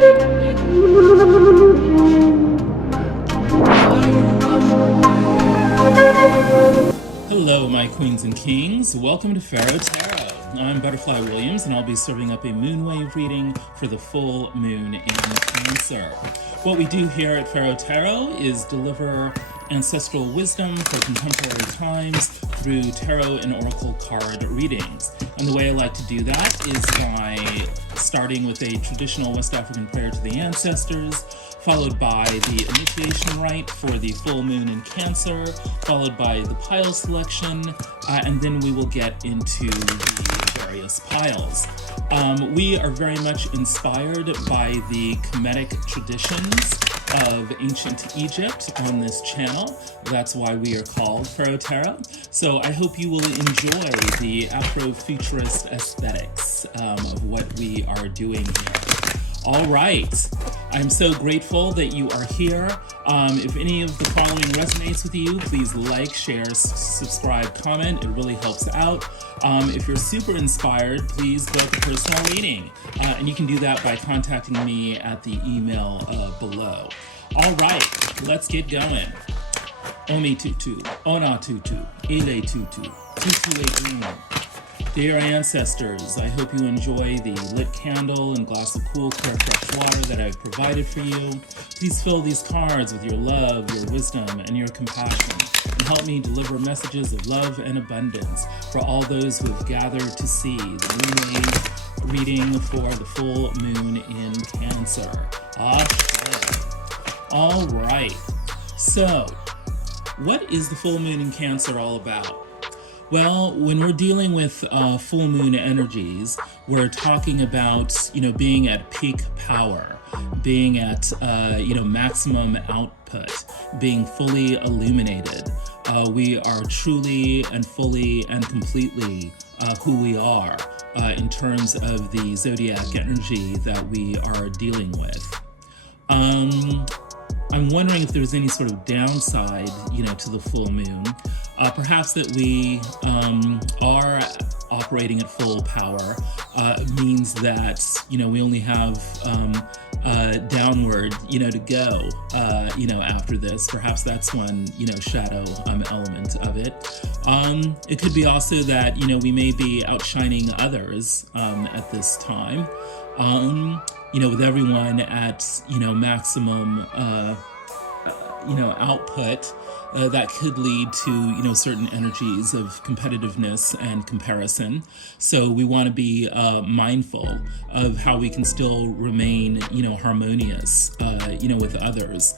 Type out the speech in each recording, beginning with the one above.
Hello, my queens and kings. Welcome to Pharaoh Tarot. I'm Butterfly Williams, and I'll be serving up a moonwave reading for the full moon in Cancer. What we do here at Pharaoh Tarot is deliver ancestral wisdom for contemporary times through tarot and oracle card readings. And the way I like to do that is by starting with a traditional West African prayer to the ancestors, followed by the initiation rite for the full moon in Cancer, followed by the pile selection, and then we will get into the various piles. We are very much inspired by the Kemetic traditions of ancient Egypt on this channel. That's why we are called Pharaoh Tarot. So I hope you will enjoy the Afrofuturist aesthetics of what we are doing here. All right, I'm so grateful that you are here. If any of the following resonates with you, please like, share, subscribe, comment. It really helps out. If you're super inspired, please book a personal reading. And you can do that by contacting me at the email below. All right, let's get going. Omi tutu, ona tutu, ile tutu, tutu e green. Dear ancestors, I hope you enjoy the lit candle and glass of cool, clear, fresh water that I've provided for you. Please fill these cards with your love, your wisdom, and your compassion, and help me deliver messages of love and abundance for all those who have gathered to see the moonwave reading for the full moon in Cancer. All right, so what is the full moon in Cancer all about? Well, when we're dealing with full moon energies, we're talking about, being at peak power, being at, maximum output, being fully illuminated. We are truly and fully and completely who we are in terms of the zodiac energy that we are dealing with. I'm wondering if there's any sort of downside, to the full moon. Perhaps that we are operating at full power means that, we only have downward, to go, after this. Perhaps that's one, shadow element of it. It could be also that, we may be outshining others at this time. With everyone at, maximum, output, that could lead to, certain energies of competitiveness and comparison. So we want to be mindful of how we can still remain, harmonious, with others,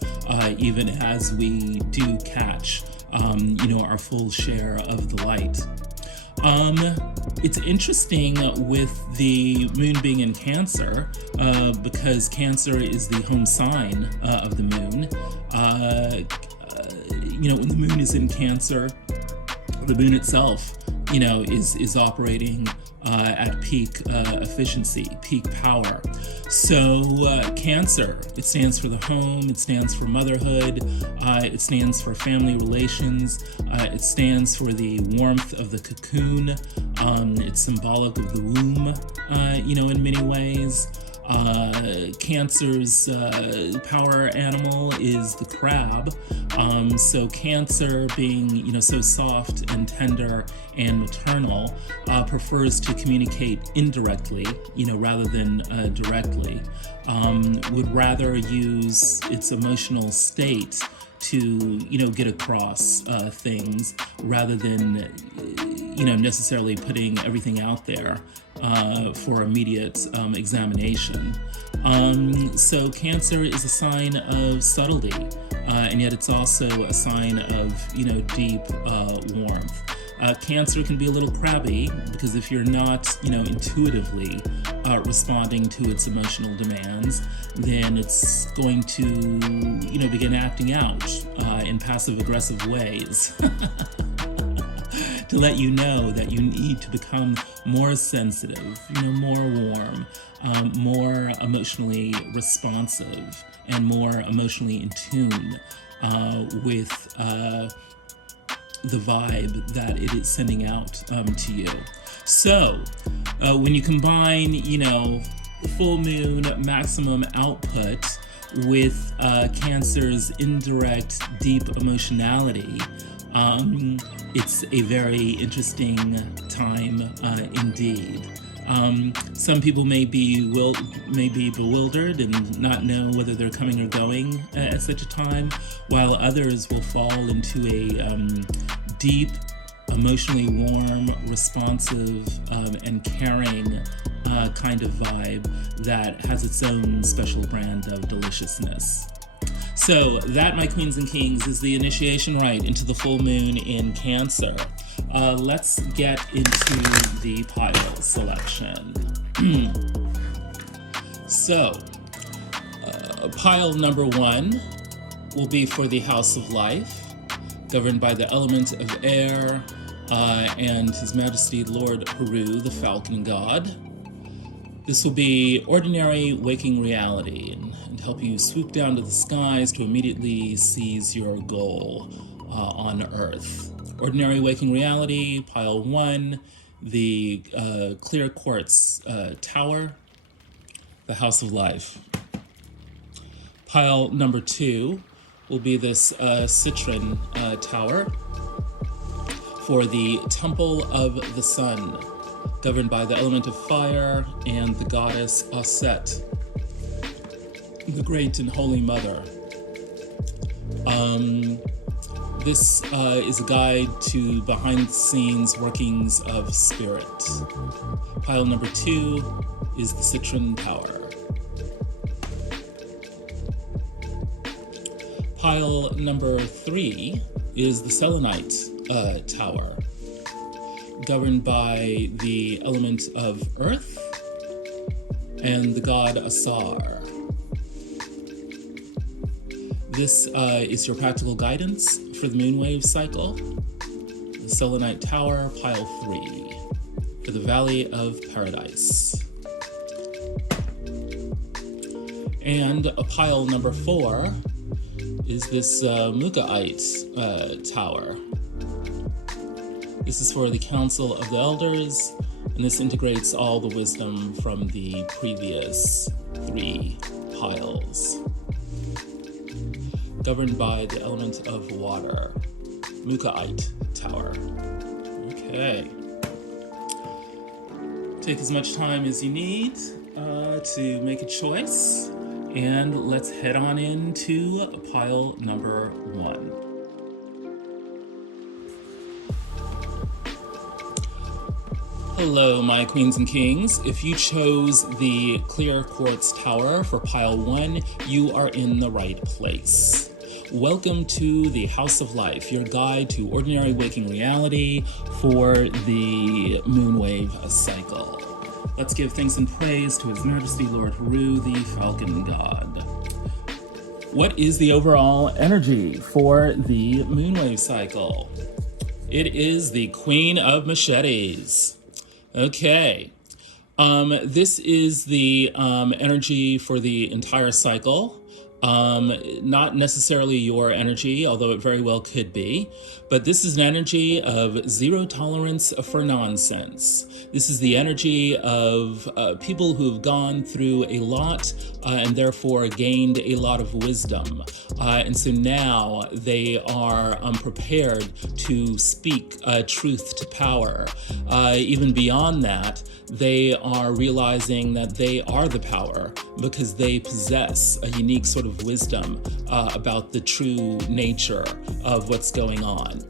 even as we do catch, our full share of the light. It's interesting with the moon being in Cancer, because Cancer is the home sign of the moon. When the moon is in Cancer, the moon itself, is operating at peak efficiency, peak power. So Cancer, it stands for the home, it stands for motherhood, it stands for family relations, it stands for the warmth of the cocoon, it's symbolic of the womb, in many ways. Cancer's power animal is the crab. So Cancer being, so soft and tender and maternal, prefers to communicate indirectly, rather than directly. Would rather use its emotional state to, get across things rather than, necessarily putting everything out there for immediate examination. So Cancer is a sign of subtlety, and yet it's also a sign of, deep warmth. Cancer can be a little crabby because if you're not, intuitively responding to its emotional demands, then it's going to, begin acting out in passive-aggressive ways to let you know that you need to become more sensitive, more warm, more emotionally responsive, and more emotionally in tune with the vibe that it is sending out to you. So when you combine, full moon maximum output with Cancer's indirect deep emotionality. It's a very interesting time indeed. Some people may be bewildered and not know whether they're coming or going at such a time, while others will fall into a deep, emotionally warm, responsive, and caring kind of vibe that has its own special brand of deliciousness. So that, my queens and kings, is the initiation rite into the full moon in Cancer. Let's get into the pile selection. So, pile number 1 will be for the House of Life, governed by the element of air and His Majesty Lord Heru, the Falcon God. This will be ordinary waking reality and help you swoop down to the skies to immediately seize your goal on Earth. Ordinary waking reality, pile 1, the clear quartz tower, the House of Life. Pile number 2 will be this Citrine tower for the Temple of the Sun, governed by the element of fire and the goddess Aset, the Great and Holy Mother. This is a guide to behind-the-scenes workings of spirit. Pile number 2 is the Citrine Tower. Pile number 3 is the Selenite Tower, governed by the element of earth and the god Asar. This is your practical guidance for the moonwave cycle. The Selenite Tower, pile 3, for the Valley of Paradise. And pile number 4 is this Mookaite tower. This is for the Council of the Elders, and this integrates all the wisdom from the previous 3 piles. Governed by the element of water, Mookaite Tower. Okay. Take as much time as you need to make a choice, and let's head on into pile number 1. Hello, my queens and kings. If you chose the clear quartz tower for pile 1, you are in the right place. Welcome to the House of Life, your guide to ordinary waking reality for the moonwave cycle. Let's give thanks and praise to His Majesty Lord Heru, the Falcon God. What is the overall energy for the moonwave cycle? It is the Queen of Machetes. Okay. This is the energy for the entire cycle. Not necessarily your energy, although it very well could be, but this is an energy of zero tolerance for nonsense. This is the energy of people who've gone through a lot and therefore gained a lot of wisdom. And so now they are prepared to speak truth to power. Even beyond that, they are realizing that they are the power because they possess a unique sort of wisdom about the true nature of what's going on.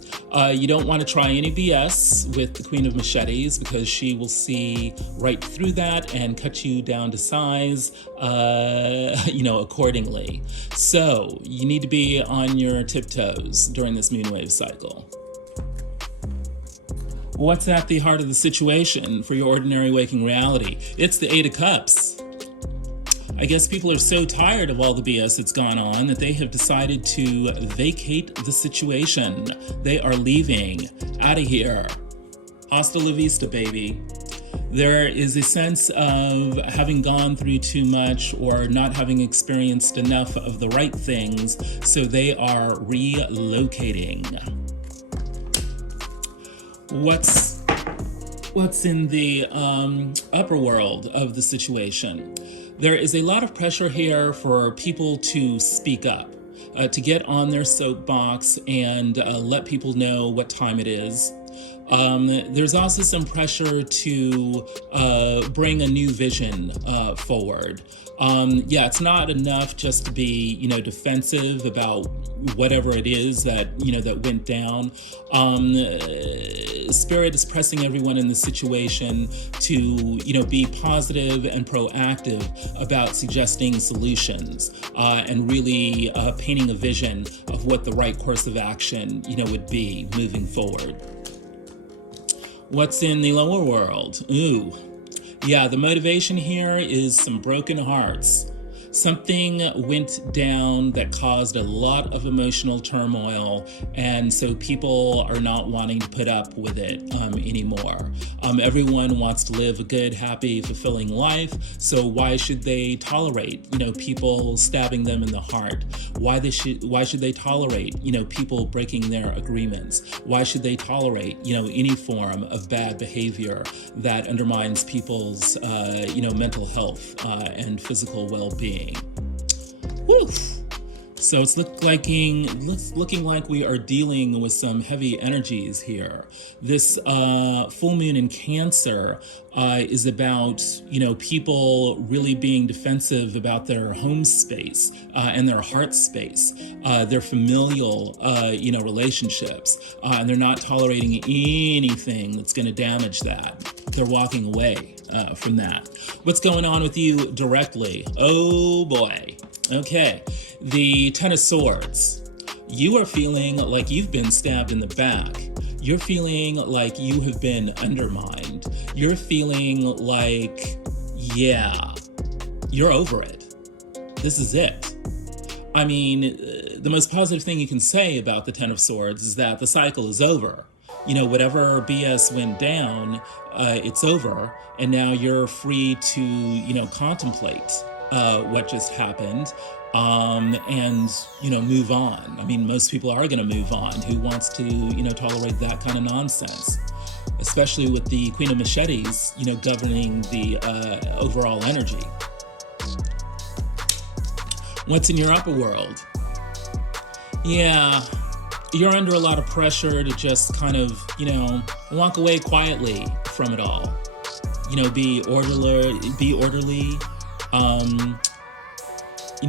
You don't want to try any BS with the Queen of Machetes because she will see right through that and cut you down to size, accordingly. So you need to be on your tiptoes during this moonwave cycle. What's at the heart of the situation for your ordinary waking reality? It's the 8 of Cups. I guess people are so tired of all the BS that's gone on that they have decided to vacate the situation. They are leaving. Out of here. Hasta la vista, baby. There is a sense of having gone through too much or not having experienced enough of the right things, so they are relocating. What's What's in the upper world of the situation? There is a lot of pressure here for people to speak up, to get on their soapbox and let people know what time it is. There's also some pressure to bring a new vision forward. Yeah, it's not enough just to be, defensive about whatever it is that, that went down. Spirit is pressing everyone in the situation to, be positive and proactive about suggesting solutions and really painting a vision of what the right course of action, would be moving forward. What's in the lower world? Ooh, yeah, the motivation here is some broken hearts. Something went down that caused a lot of emotional turmoil, and so people are not wanting to put up with it anymore. Everyone wants to live a good, happy, fulfilling life, so why should they tolerate, people stabbing them in the heart? Why should they tolerate, people breaking their agreements? Why should they tolerate, any form of bad behavior that undermines people's, mental health and physical well-being? Woo! So it's looking like we are dealing with some heavy energies here. This full moon in Cancer is about, people really being defensive about their home space and their heart space, their familial, relationships, and they're not tolerating anything that's going to damage that. They're walking away from that. What's going on with you directly? Oh boy. Okay, the Ten of Swords. You are feeling like you've been stabbed in the back. You're feeling like you have been undermined. You're feeling like, yeah, you're over it. This is it. I mean, the most positive thing you can say about the Ten of Swords is that the cycle is over. Whatever BS went down, it's over, and now you're free to, contemplate what just happened, and, move on. I mean, most people are going to move on. Who wants to, tolerate that kind of nonsense? Especially with the Queen of Machetes, governing the overall energy. What's in your upper world? Yeah, you're under a lot of pressure to just kind of, walk away quietly from it all. Be orderly,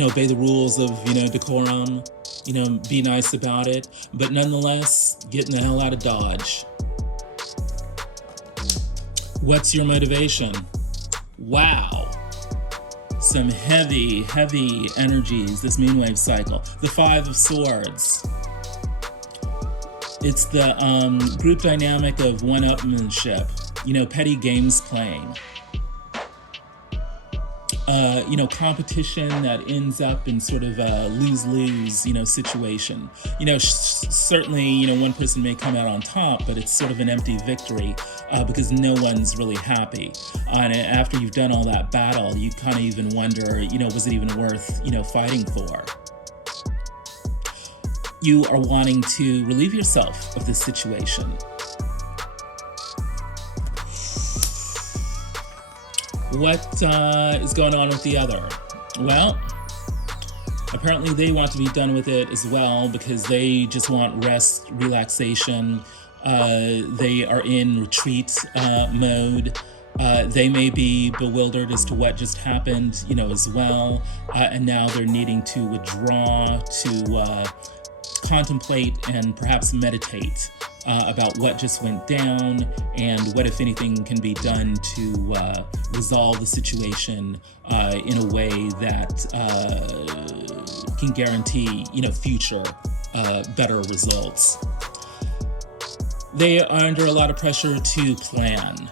obey the rules of, decorum, be nice about it, but nonetheless, getting the hell out of Dodge. What's your motivation? Wow. Some heavy energies, this moonwave cycle. The Five of Swords. It's the group dynamic of one-upmanship, petty games playing. Competition that ends up in sort of a lose-lose, situation. Certainly, one person may come out on top, but it's sort of an empty victory because no one's really happy. And after you've done all that battle, you kind of even wonder, was it even worth, fighting for? You are wanting to relieve yourself of this situation. What is going on with the other? Well, apparently they want to be done with it as well because they just want rest, relaxation. They are in retreat mode. They may be bewildered as to what just happened, as well. And now they're needing to withdraw, to contemplate and perhaps meditate about what just went down and what, if anything, can be done to resolve the situation in a way that can guarantee, future better results. They are under a lot of pressure to plan.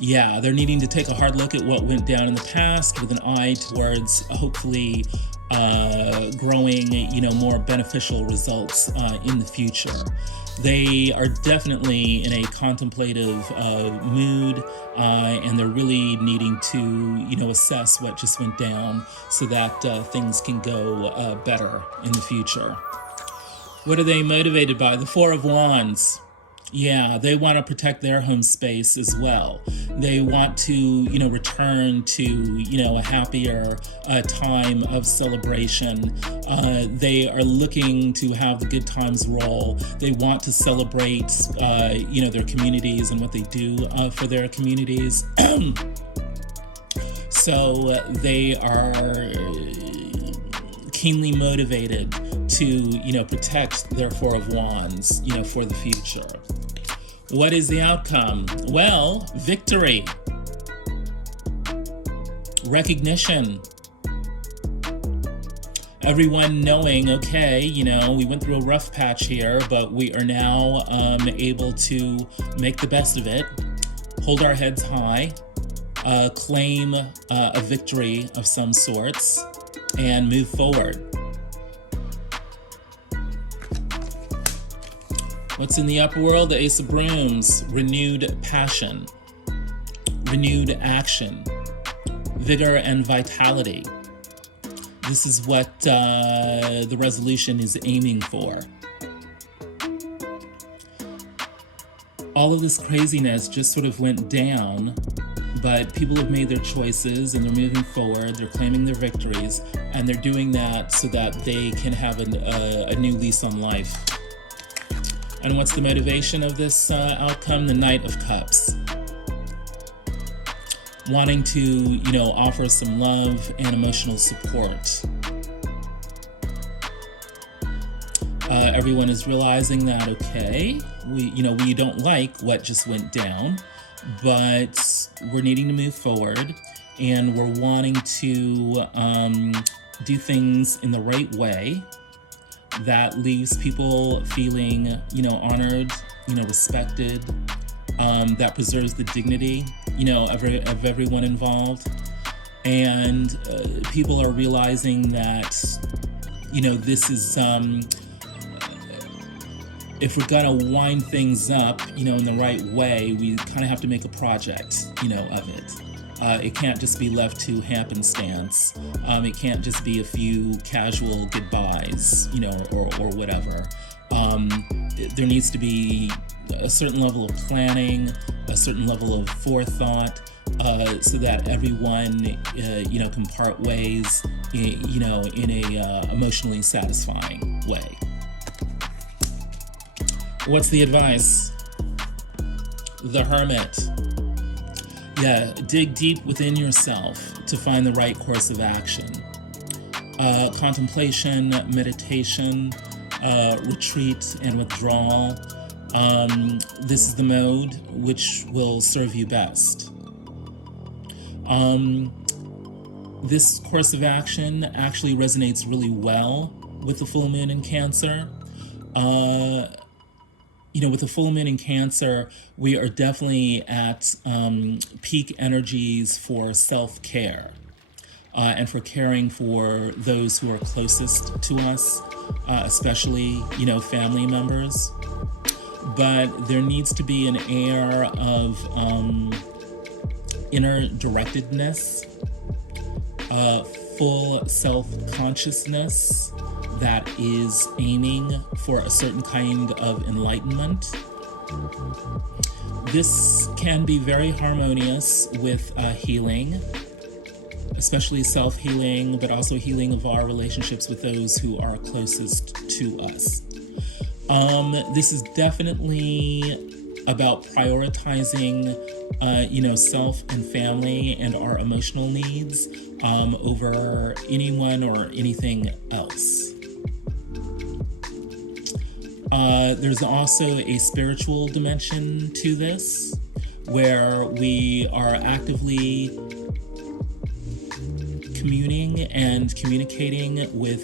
Yeah, they're needing to take a hard look at what went down in the past with an eye towards hopefully growing, more beneficial results in the future. They are definitely in a contemplative mood, and they're really needing to, assess what just went down so that things can go better in the future. What are they motivated by? The Four of Wands. Yeah, they want to protect their home space as well. They want to, return to, a happier time of celebration. They are looking to have the good times roll. They want to celebrate, their communities and what they do for their communities. So they are keenly motivated to, protect their Four of Wands, for the future. What is the outcome? Well, victory, recognition, everyone knowing, okay, we went through a rough patch here, but we are now able to make the best of it, hold our heads high, claim a victory of some sorts, and move forward. What's in the upper world? The Ace of Brooms, renewed passion, renewed action, vigor and vitality. This is what the resolution is aiming for. All of this craziness just sort of went down, but people have made their choices and they're moving forward, they're claiming their victories, and they're doing that so that they can have a new lease on life. And what's the motivation of this outcome? The Knight of Cups. Wanting to, offer some love and emotional support. Everyone is realizing that, okay, we don't like what just went down, but we're needing to move forward, and we're wanting to do things in the right way that leaves people feeling, honored, respected, that preserves the dignity, of everyone involved. And people are realizing that, this is, if we're gonna wind things up, in the right way, we kind of have to make a project, of it. It can't just be left to happenstance. It can't just be a few casual goodbyes, or whatever. There needs to be a certain level of planning, a certain level of forethought, so that everyone, can part ways, in a emotionally satisfying way. What's the advice? The Hermit. Yeah, dig deep within yourself to find the right course of action. Contemplation, meditation, retreat, and withdrawal. This is the mode which will serve you best. This course of action actually resonates really well with the full moon in Cancer. With the full moon in Cancer, we are definitely at peak energies for self-care and for caring for those who are closest to us, especially, family members. But there needs to be an air of inner directedness, full self-consciousness, that is aiming for a certain kind of enlightenment. This can be very harmonious with healing, especially self-healing, but also healing of our relationships with those who are closest to us. This is definitely about prioritizing, self and family and our emotional needs over anyone or anything else. There's also a spiritual dimension to this, where we are actively communing and communicating with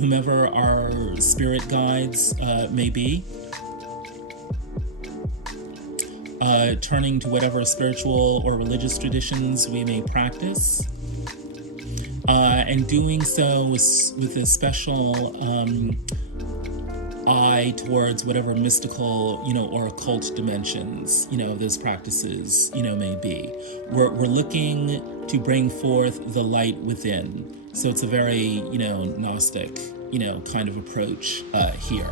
whomever our spirit guides may be, turning to whatever spiritual or religious traditions we may practice, and doing so with a special eye towards whatever mystical, or occult dimensions, those practices, may be. We're looking to bring forth the light within. So it's a very, Gnostic, kind of approach here.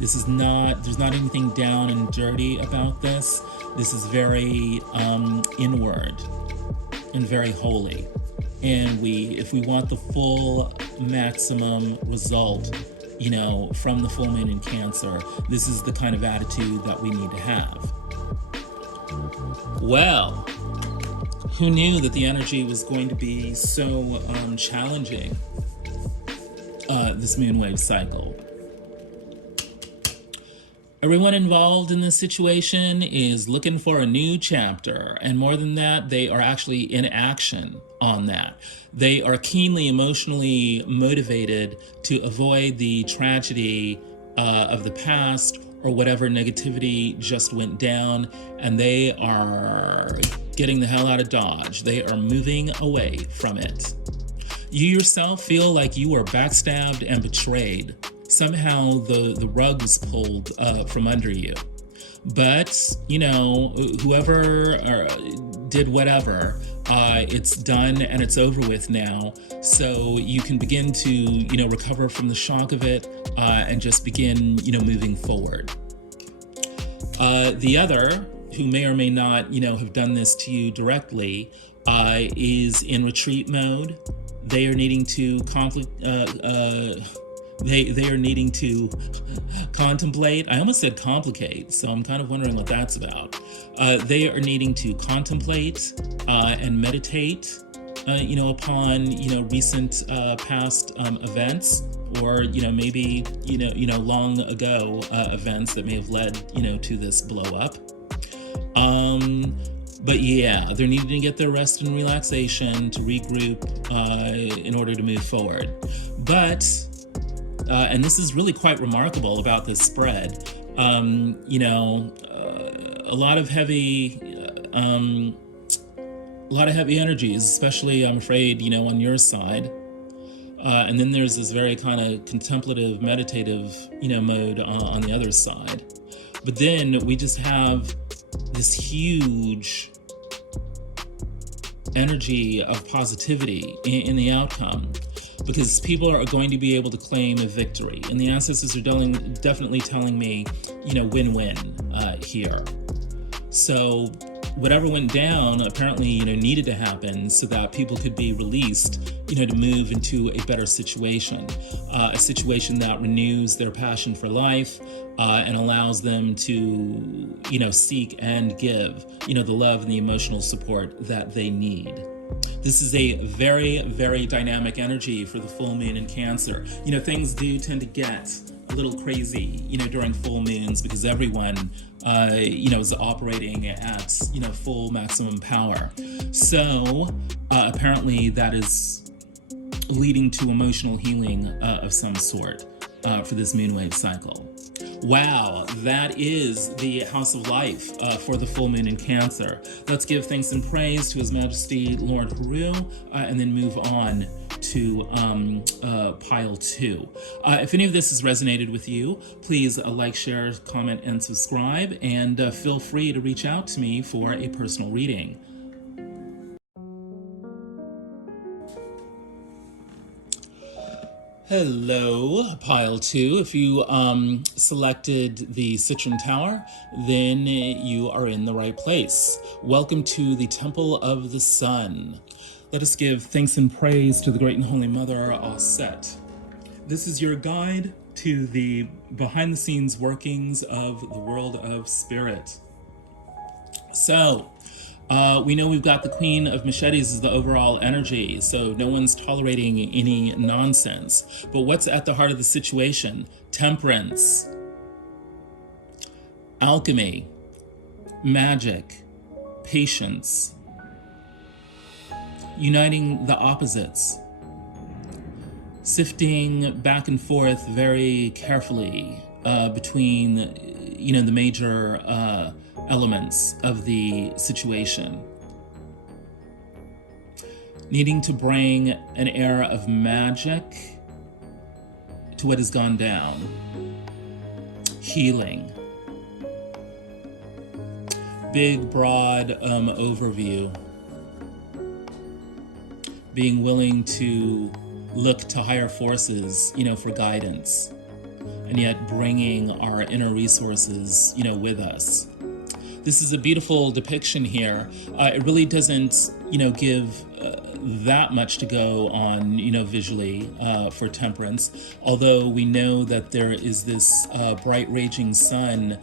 This is not, there's not anything down and dirty about this. This is very inward and very holy. And if we want the full maximum result, you know, from the full moon in Cancer, this is the kind of attitude that we need to have. Well, who knew that the energy was going to be so challenging this moonwave cycle? Everyone involved in this situation is looking for a new chapter, and more than that, they are actually in action on that. They are keenly emotionally motivated to avoid the tragedy of the past or whatever negativity just went down, and they are getting the hell out of Dodge. They are moving away from it. You yourself feel like you are backstabbed and betrayed. Somehow the rug was pulled from under you. But, you know, whoever did whatever, it's done and it's over with now. So you can begin to, you know, recover from the shock of it and just begin, you know, moving forward. The other, who may or may not, you know, have done this to you directly, is in retreat mode. They are needing to They are needing to contemplate. I almost said complicate, so I'm kind of wondering what that's about. They are needing to contemplate and meditate, you know, upon, you know, recent past events, or, you know, maybe, you know, long ago events that may have led, you know, to this blow up. But yeah, they're needing to get their rest and relaxation to regroup in order to move forward. But and this is really quite remarkable about this spread. You know, a lot of heavy energies, especially, I'm afraid, you know, on your side. And then there's this very kind of contemplative, meditative, you know, mode on the other side. But then we just have this huge energy of positivity in the outcome, because people are going to be able to claim a victory. And the ancestors are definitely telling me, you know, win-win here. So whatever went down apparently, you know, needed to happen so that people could be released, you know, to move into a better situation, a situation that renews their passion for life and allows them to, you know, seek and give, you know, the love and the emotional support that they need. This is a very, very dynamic energy for the full moon in Cancer. You know, things do tend to get a little crazy, you know, during full moons, because everyone, you know, is operating at, you know, full maximum power. So apparently that is leading to emotional healing of some sort for this moonwave cycle. Wow, that is the House of Life for the full moon in Cancer. Let's give thanks and praise to His Majesty Lord Haru, and then move on to pile 2. If any of this has resonated with you, please like, share, comment, and subscribe, and feel free to reach out to me for a personal reading. Hello, pile 2. If you selected the Citrine Tower, then you are in the right place. Welcome to the Temple of the Sun. Let us give thanks and praise to the Great and Holy Mother, Aset. This is your guide to the behind-the-scenes workings of the world of spirit. So, we know we've got the Queen of Machetes as the overall energy, so no one's tolerating any nonsense. But what's at the heart of the situation? Temperance, alchemy, magic, patience, uniting the opposites, sifting back and forth very carefully between, you know, the major elements of the situation. Needing to bring an air of magic to what has gone down. Healing. Big, broad overview. Being willing to look to higher forces, you know, for guidance. and yet bringing our inner resources, with us. This is a beautiful depiction here. It really doesn't, give that much to go on, visually for temperance, although we know that there is this bright raging sun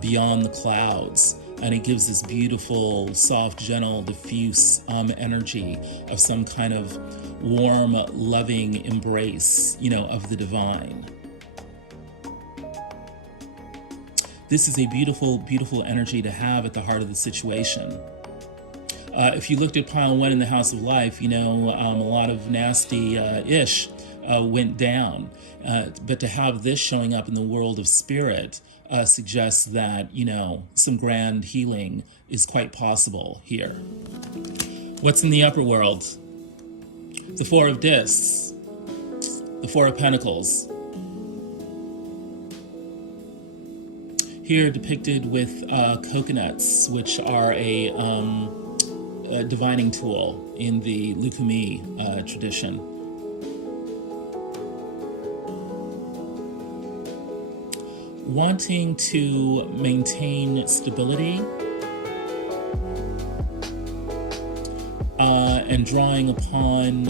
beyond the clouds, and it gives this beautiful, soft, gentle, diffuse energy of some kind of warm, loving embrace, of the divine. This is a beautiful, beautiful energy to have at the heart of the situation. If you looked at pile 1 in the House of Life, a lot of nasty-ish went down. But to have this showing up in the world of spirit suggests that, some grand healing is quite possible here. What's in the upper world? The 4 of Discs, the 4 of Pentacles. Here depicted with coconuts, which are a divining tool in the Lukumi tradition. Wanting to maintain stability and drawing upon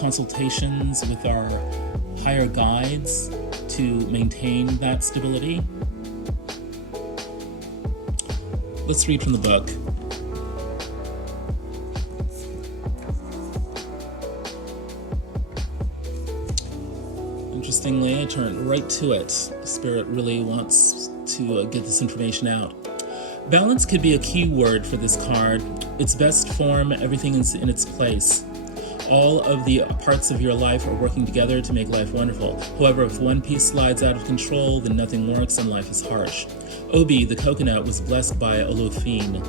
consultations with our higher guides to maintain that stability. Let's read from the book. Interestingly, I turned right to it. Spirit really wants to get this information out. Balance could be a key word for this card. Its best form, everything is in its place. All of the parts of your life are working together to make life wonderful. However, if one piece slides out of control, then nothing works and life is harsh. Obi, the coconut, was blessed by Olofin.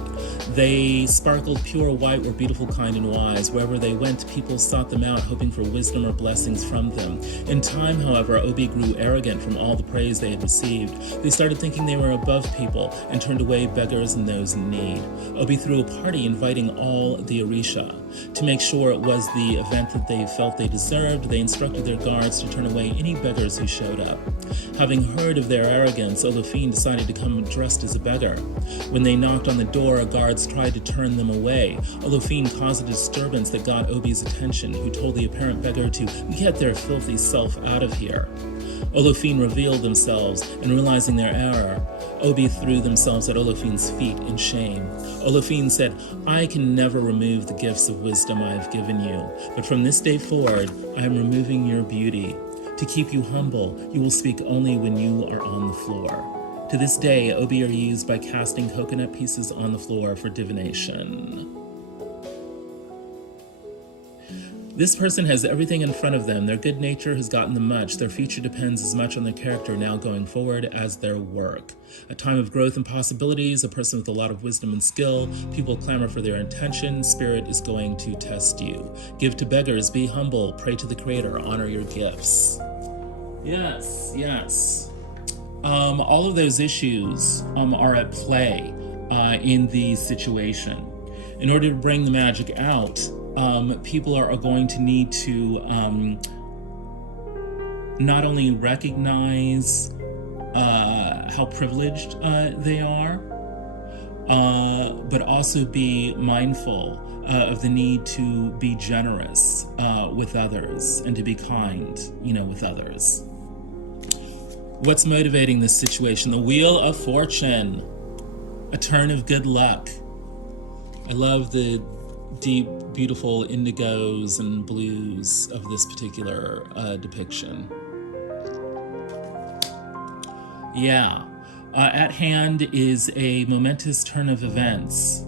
They sparkled pure white, were beautiful, kind, and wise. Wherever they went, people sought them out, hoping for wisdom or blessings from them. In time, however, Obi grew arrogant from all the praise they had received. They started thinking they were above people and turned away beggars and those in need. Obi threw a party inviting all the Orisha. To make sure it was the event that they felt they deserved, they instructed their guards to turn away any beggars who showed up. Having heard of their arrogance, Olofin decided to come dressed as a beggar. When they knocked on the door, guards tried to turn them away. Olofin caused a disturbance that got Obi's attention, who told the apparent beggar to get their filthy self out of here. Olofin revealed themselves, and realizing their error, Obi threw themselves at Olofin's feet in shame. Olofin said, "I can never remove the gifts of wisdom I have given you, but from this day forward, I am removing your beauty. To keep you humble, you will speak only when you are on the floor." To this day, Obi are used by casting coconut pieces on the floor for divination. This person has everything in front of them. Their good nature has gotten them much. Their future depends as much on their character now going forward as their work. A time of growth and possibilities, a person with a lot of wisdom and skill. People clamor for their intention. Spirit is going to test you. Give to beggars, be humble, pray to the Creator, honor your gifts. Yes. All of those issues are at play in the situation. In order to bring the magic out, people are going to need to not only recognize how privileged they are, but also be mindful of the need to be generous with others and to be kind, with others. What's motivating this situation? The Wheel of Fortune, a turn of good luck. I love the deep, beautiful indigos and blues of this particular depiction. At hand is a momentous turn of events.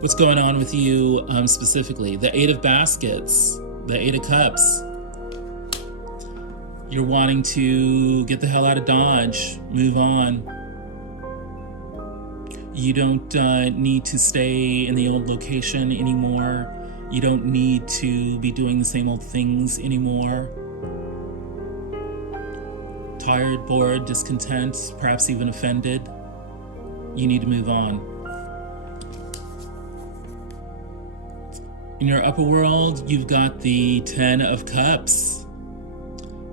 What's going on with you specifically? The 8 of Baskets, the 8 of Cups. You're wanting to get the hell out of Dodge, move on. You don't need to stay in the old location anymore. You don't need to be doing the same old things anymore. Tired, bored, discontent, perhaps even offended. You need to move on. In your upper world, you've got the 10 of Cups.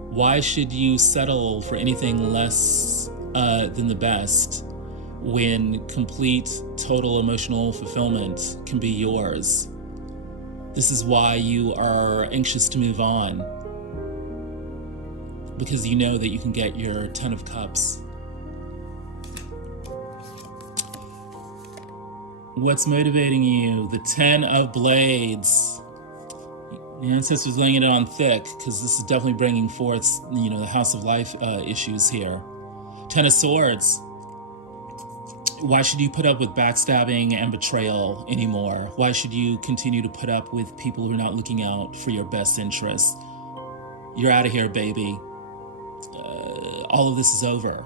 Why should you settle for anything less than the best when complete, total emotional fulfillment can be yours? This is why you are anxious to move on, because you know that you can get your 10 of Cups. What's motivating you? The 10 of Blades. The ancestors laying it on thick, because this is definitely bringing forth, the House of Life issues here. 10 of Swords. Why should you put up with backstabbing and betrayal anymore? Why should you continue to put up with people who are not looking out for your best interests? You're out of here, baby. All of this is over.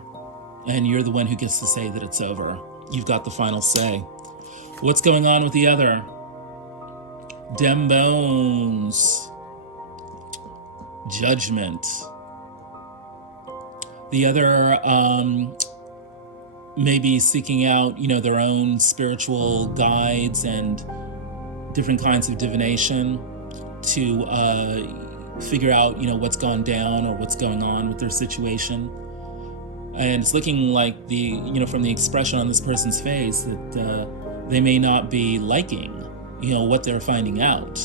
And you're the one who gets to say that it's over. You've got the final say. What's going on with the other? Dem Bones. Judgment. The other maybe seeking out, their own spiritual guides and different kinds of divination to figure out, what's gone down or what's going on with their situation. And it's looking like from the expression on this person's face that they may not be liking, what they're finding out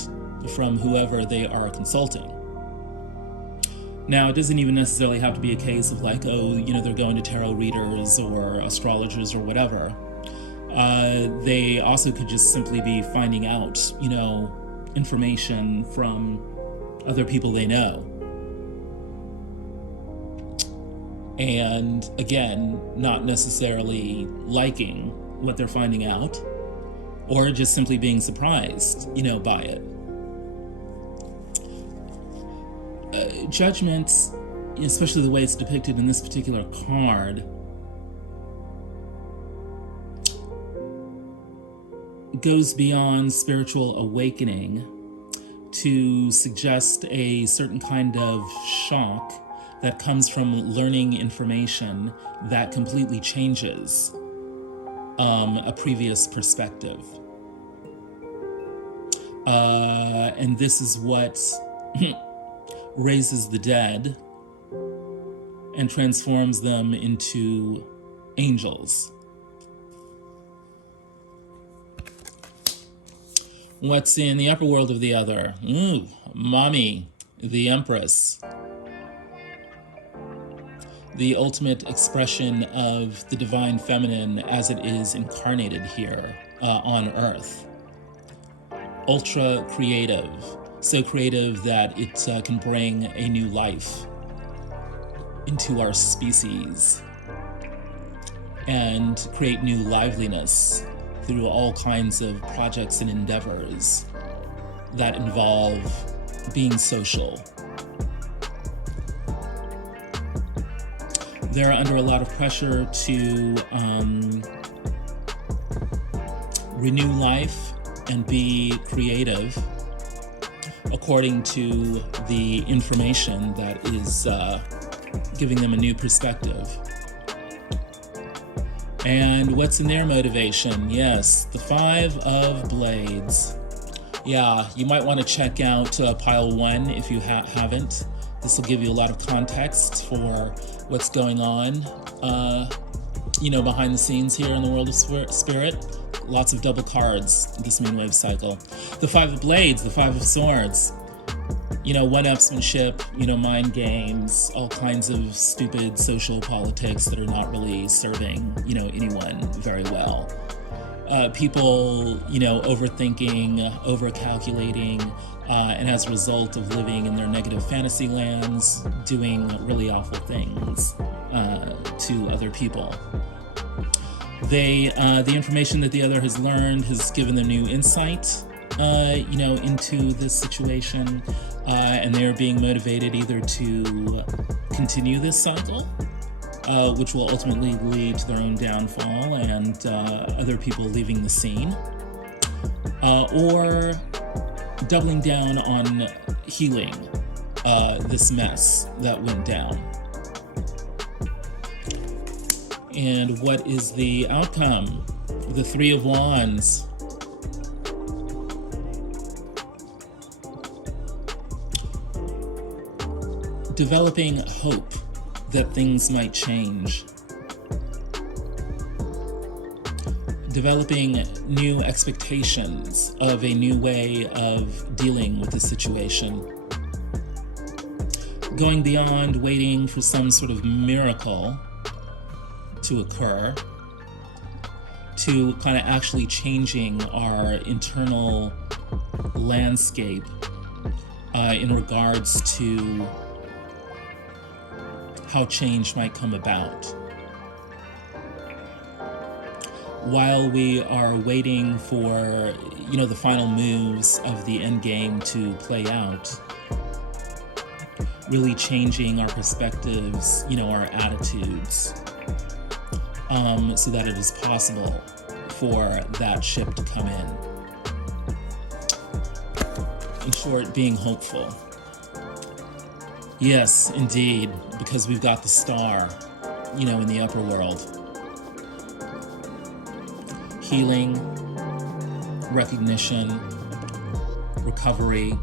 from whoever they are consulting. Now, it doesn't even necessarily have to be a case of like, they're going to tarot readers or astrologers or whatever. They also could just simply be finding out, information from other people they know. And again, not necessarily liking what they're finding out, or just simply being surprised, by it. Judgment, especially the way it's depicted in this particular card, goes beyond spiritual awakening to suggest a certain kind of shock that comes from learning information that completely changes a previous perspective. And this is what raises the dead and transforms them into angels. What's in the upper world of the other? Mommy, the Empress. The ultimate expression of the divine feminine as it is incarnated here on Earth. Ultra creative. So creative that it can bring a new life into our species and create new liveliness through all kinds of projects and endeavors that involve being social. They're under a lot of pressure to renew life and be creative according to the information that is giving them a new perspective. And what's in their motivation? Yes, the 5 of Blades. Yeah, you might want to check out pile 1 if you haven't. This will give you a lot of context for what's going on, behind the scenes here in the world of spirit. Lots of double cards this moonwave cycle. The 5 of Blades, the 5 of Swords. One-upsmanship, mind games, all kinds of stupid social politics that are not really serving, anyone very well. People, overthinking, over-calculating, and as a result of living in their negative fantasy lands, doing really awful things to other people. The information that the other has learned has given them new insight, into this situation, and they're being motivated either to continue this cycle, which will ultimately lead to their own downfall and other people leaving the scene, or doubling down on healing this mess that went down. And what is the outcome? The 3 of Wands. developing hope that things might change, developing new expectations of a new way of dealing with the situation, going beyond waiting for some sort of miracle to occur, to kind of actually changing our internal landscape in regards to how change might come about. While we are waiting for, the final moves of the end game to play out, really changing our perspectives, our attitudes, so that it is possible for that ship to come in. In short, being hopeful. Yes, indeed, because we've got the star, in the upper world. Healing, recognition, recovery,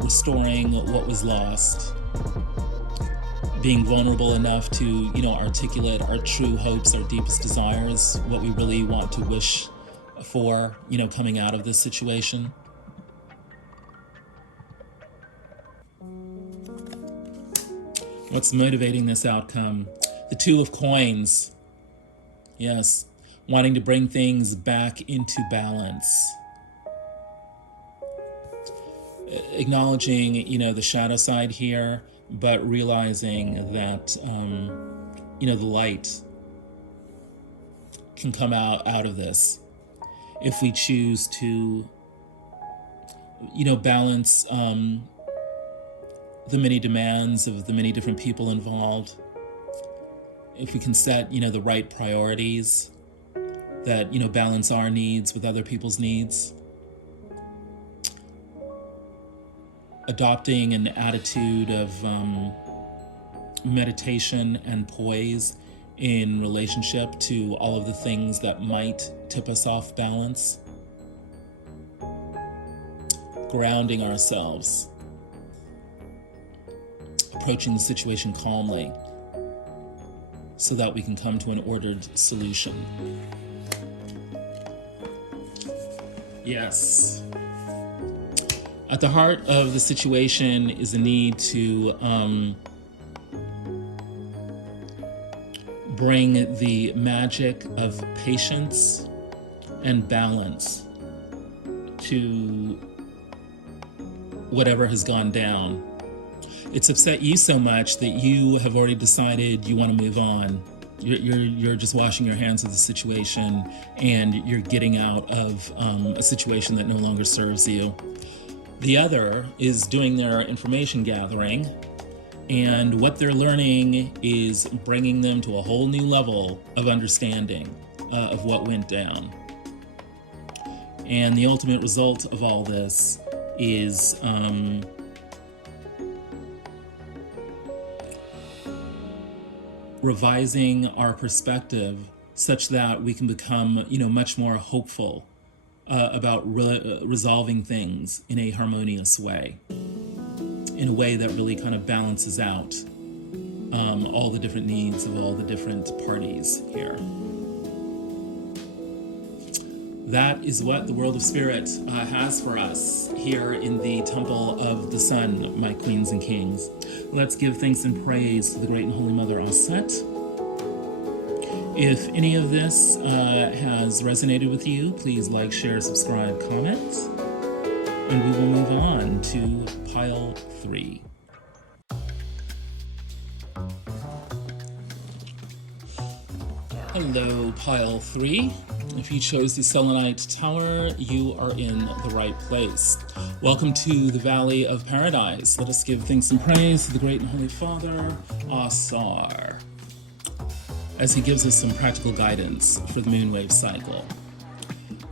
restoring what was lost, being vulnerable enough to, articulate our true hopes, our deepest desires, what we really want to wish for, coming out of this situation. What's motivating this outcome? The Two of Coins. Yes, wanting to bring things back into balance. Acknowledging, the shadow side here, but realizing that, the light can come out of this if we choose to, balance the many demands of the many different people involved. If we can set, the right priorities that, balance our needs with other people's needs. Adopting an attitude of meditation and poise in relationship to all of the things that might tip us off balance. Grounding ourselves. Approaching the situation calmly so that we can come to an ordered solution. Yes. At the heart of the situation is a need to bring the magic of patience and balance to whatever has gone down. It's upset you so much that you have already decided you want to move on. You're just washing your hands of the situation, and you're getting out of a situation that no longer serves you. The other is doing their information gathering, and what they're learning is bringing them to a whole new level of understanding of what went down. And the ultimate result of all this is revising our perspective such that we can become, much more hopeful about resolving things in a harmonious way, in a way that really kind of balances out all the different needs of all the different parties here. That is what the world of spirit has for us here in the Temple of the Sun, my queens and kings. Let's give thanks and praise to the Great and Holy Mother Aset. If any of this has resonated with you, please like, share, subscribe, comment, and we will move on to pile 3. Hello, pile 3. If you chose the Selenite Tower, you are in the right place. Welcome to the Valley of Paradise. Let us give thanks and praise to the Great and Holy Father, Asar, as he gives us some practical guidance for the moonwave cycle.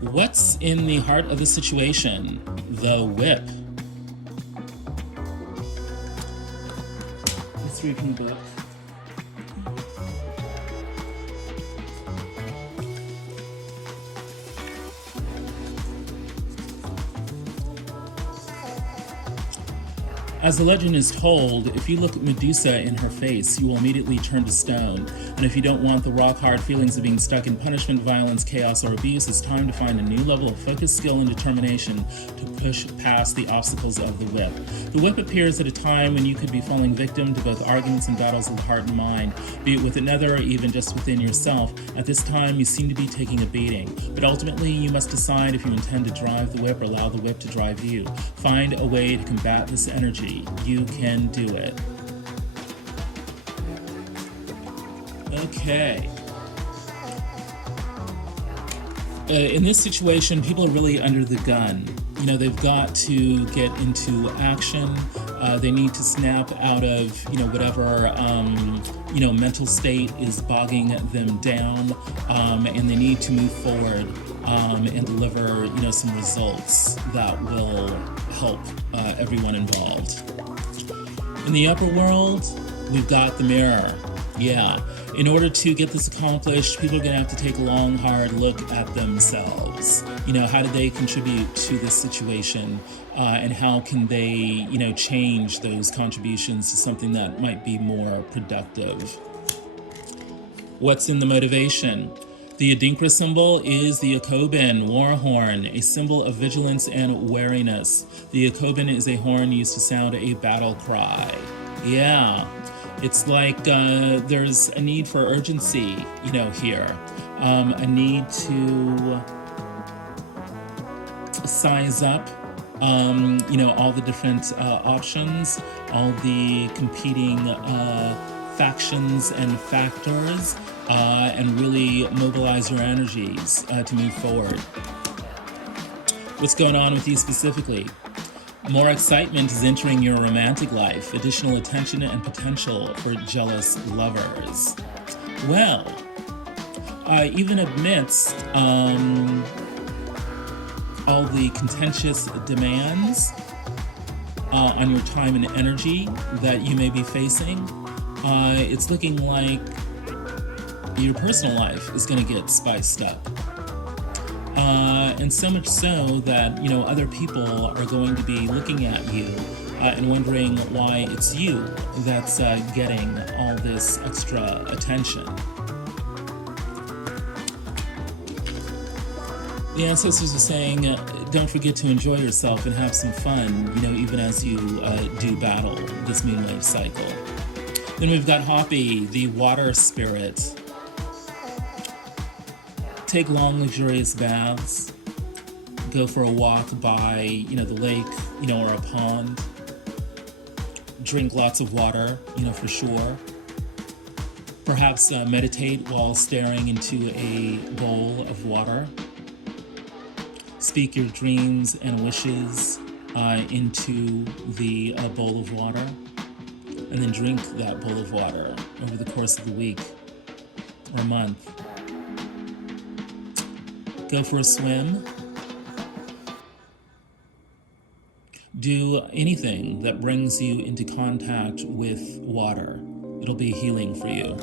What's in the heart of the situation? The whip. Let's read from the book. As the legend is told, if you look at Medusa in her face, you will immediately turn to stone. And if you don't want the rock-hard feelings of being stuck in punishment, violence, chaos, or abuse, it's time to find a new level of focus, skill, and determination to push past the obstacles of the whip. The whip appears at a time when you could be falling victim to both arguments and battles of the heart and mind, be it with another or even just within yourself. At this time, you seem to be taking a beating. But ultimately, you must decide if you intend to drive the whip or allow the whip to drive you. Find a way to combat this energy. You can do it. Okay. In this situation, people are really under the gun. You know, they've got to get into action. They need to snap out of, whatever, mental state is bogging them down, and they need to move forward and deliver, some results that will help everyone involved. In the upper world, we've got the mirror. Yeah. In order to get this accomplished, people are going to have to take a long, hard look at themselves. How do they contribute to this situation? And how can they, change those contributions to something that might be more productive? What's in the motivation? The Adinkra symbol is the Akobin war horn, a symbol of vigilance and wariness. The Akobin is a horn used to sound a battle cry. Yeah. It's like there's a need for urgency, here. A need to size up, all the different options, all the competing factions and factors, and really mobilize your energies to move forward. What's going on with you specifically? More excitement is entering your romantic life, additional attention and potential for jealous lovers. Well, even amidst all the contentious demands on your time and energy that you may be facing, it's looking like your personal life is going to get spiced up. And so much so that, other people are going to be looking at you and wondering why it's you that's getting all this extra attention. The ancestors are saying, don't forget to enjoy yourself and have some fun, even as you do battle this moonwave cycle. Then we've got Hoppy, the water spirit. Take long, luxurious baths. Go for a walk by, the lake, or a pond. Drink lots of water, for sure. Perhaps meditate while staring into a bowl of water. Speak your dreams and wishes into the bowl of water. And then drink that bowl of water over the course of the week or month. Go for a swim. Do anything that brings you into contact with water. It'll be healing for you.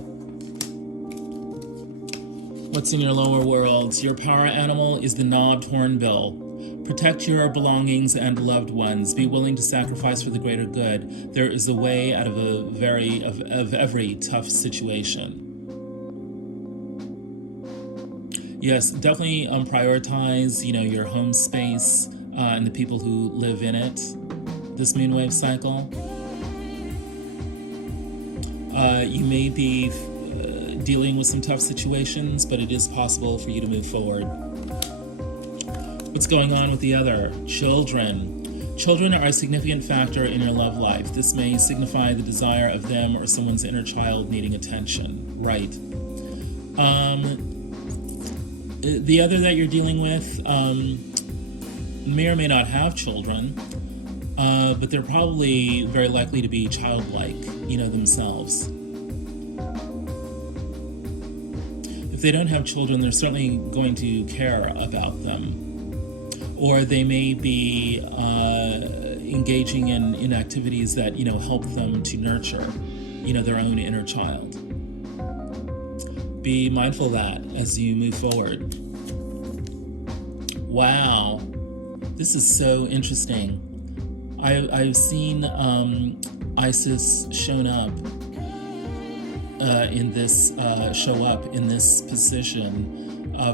What's in your lower worlds? Your power animal is the knobbed hornbill. Protect your belongings and loved ones. Be willing to sacrifice for the greater good. There is a way out of every tough situation. Yes, definitely prioritize, your home space and the people who live in it this moonwave cycle. You may be dealing with some tough situations, but it is possible for you to move forward. What's going on with the other? Children. Children are a significant factor in your love life. This may signify the desire of them or someone's inner child needing attention. Right. The other that you're dealing with may or may not have children, but they're probably very likely to be childlike, themselves. If they don't have children, they're certainly going to care about them. Or they may be engaging in activities that, help them to nurture, their own inner child. Be mindful of that as you move forward. Wow, this is so interesting. I've seen Isis show up in this position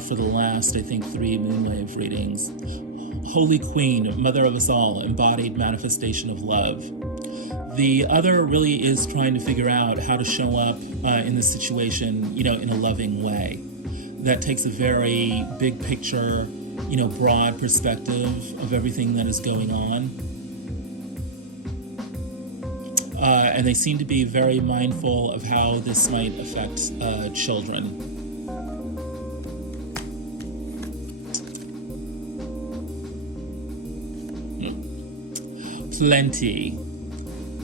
for the last, I think, 3 moonwave readings. Holy Queen, Mother of us all, embodied manifestation of love. The other really is trying to figure out how to show up in this situation, in a loving way. That takes a very big picture, broad perspective of everything that is going on. And they seem to be very mindful of how this might affect children. Plenty.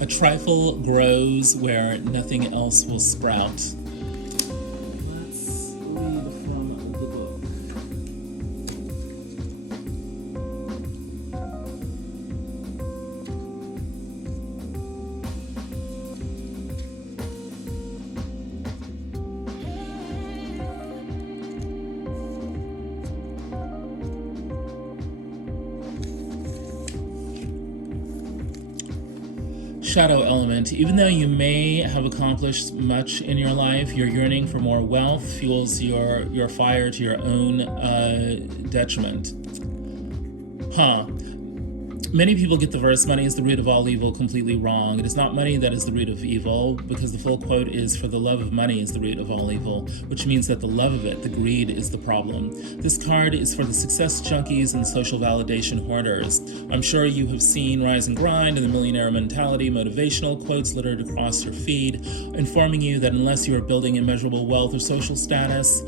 A trifle grows where nothing else will sprout. Let's read from the book. Shadow element. Even though you may have accomplished much in your life, your yearning for more wealth fuels your fire to your own detriment. Many people get the verse, money is the root of all evil, completely wrong. It is not money that is the root of evil, because the full quote is, for the love of money is the root of all evil, which means that the love of it, the greed, is the problem. This card is for the success junkies and social validation hoarders. I'm sure you have seen Rise and Grind and the Millionaire Mentality motivational quotes littered across your feed, informing you that unless you are building immeasurable wealth or social status,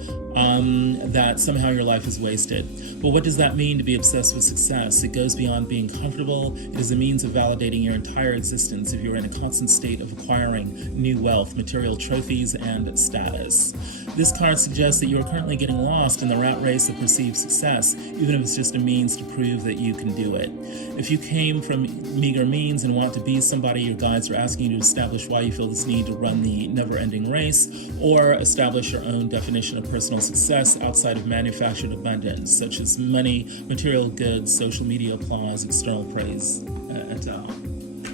that somehow your life is wasted. But what does that mean to be obsessed with success? It goes beyond being comfortable. It is a means of validating your entire existence if you're in a constant state of acquiring new wealth, material trophies, and status. This card suggests that you are currently getting lost in the rat race of perceived success, even if it's just a means to prove that you can do it. If you came from meager means and want to be somebody, your guides are asking you to establish why you feel this need to run the never-ending race, or establish your own definition of personal success outside of manufactured abundance, such as money, material goods, social media applause, external praise, et al.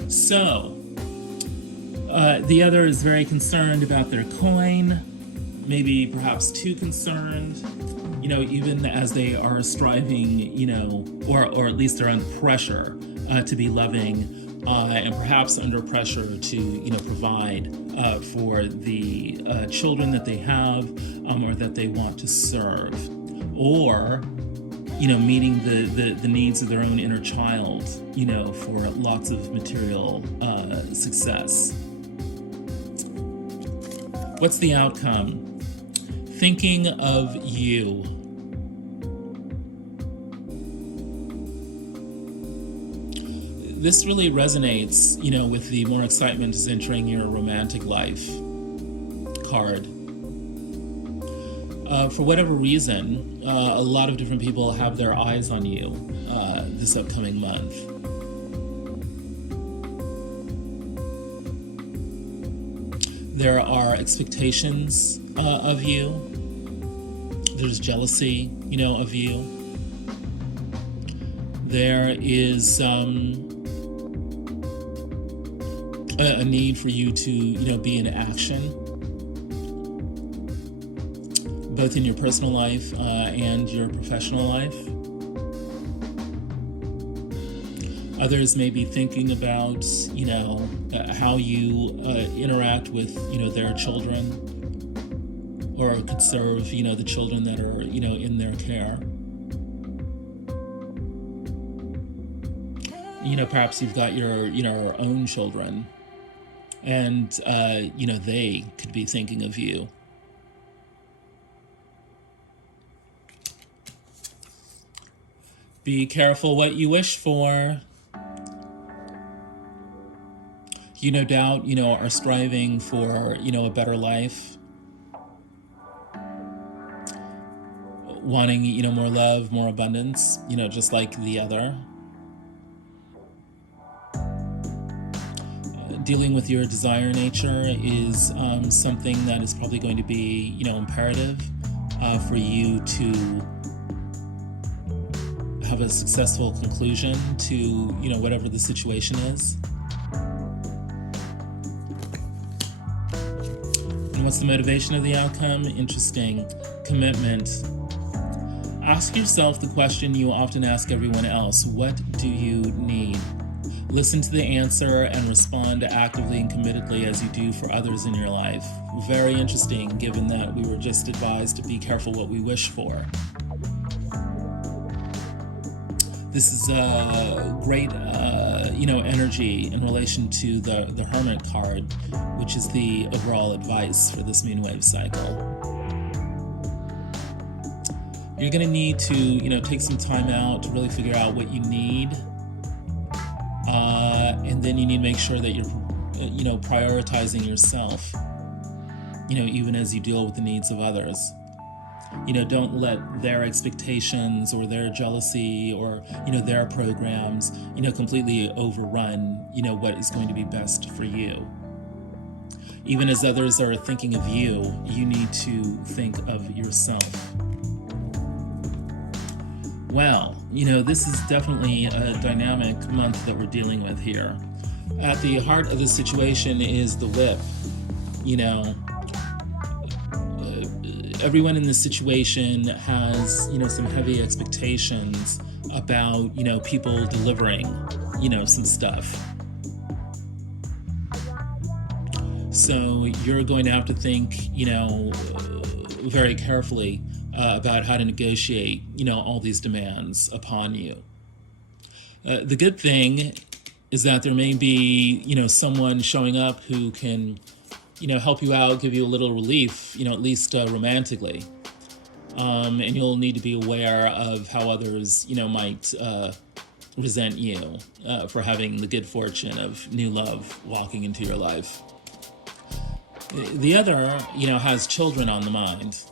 So, the other is very concerned about their coin, maybe perhaps too concerned, even as they are striving, or at least they're under pressure to be loving, and perhaps under pressure to, provide for the children that they have, or that they want to serve, or meeting the needs of their own inner child, for lots of material success. What's the outcome? Thinking of you. This really resonates, with the more excitement is entering your romantic life card. For whatever reason, a lot of different people have their eyes on you this upcoming month. There are expectations of you. There's jealousy, of you. There is a need for you to, be in action, both in your personal life and your professional life. Others may be thinking about, how you interact with, their children, or could serve, the children that are, in their care. Perhaps you've got your own children, and, they could be thinking of you. Be careful what you wish for. You no doubt, are striving for, a better life. Wanting, more love, more abundance, just like the other. Dealing with your desire nature is something that is probably going to be, imperative for you to have have a successful conclusion to, whatever the situation is. And what's the motivation of the outcome? Interesting. Commitment. Ask yourself the question you often ask everyone else. What do you need? Listen to the answer and respond actively and committedly as you do for others in your life. Very interesting, given that we were just advised to be careful what we wish for. This is a great, energy in relation to the Hermit card, which is the overall advice for this moonwave cycle. You're going to need to, take some time out to really figure out what you need. And then you need to make sure that you're, prioritizing yourself, even as you deal with the needs of others. Don't let their expectations or their jealousy or, their programs, completely overrun, what is going to be best for you. Even as others are thinking of you, you need to think of yourself. Well, this is definitely a dynamic month that we're dealing with here. At the heart of the situation is the whip. Everyone in this situation has, some heavy expectations about, people delivering, some stuff. So you're going to have to think, very carefully about how to negotiate, all these demands upon you. The good thing is that there may be, someone showing up who can, help you out, give you a little relief, at least romantically. And you'll need to be aware of how others, might resent you for having the good fortune of new love walking into your life. The other, has children on the mind.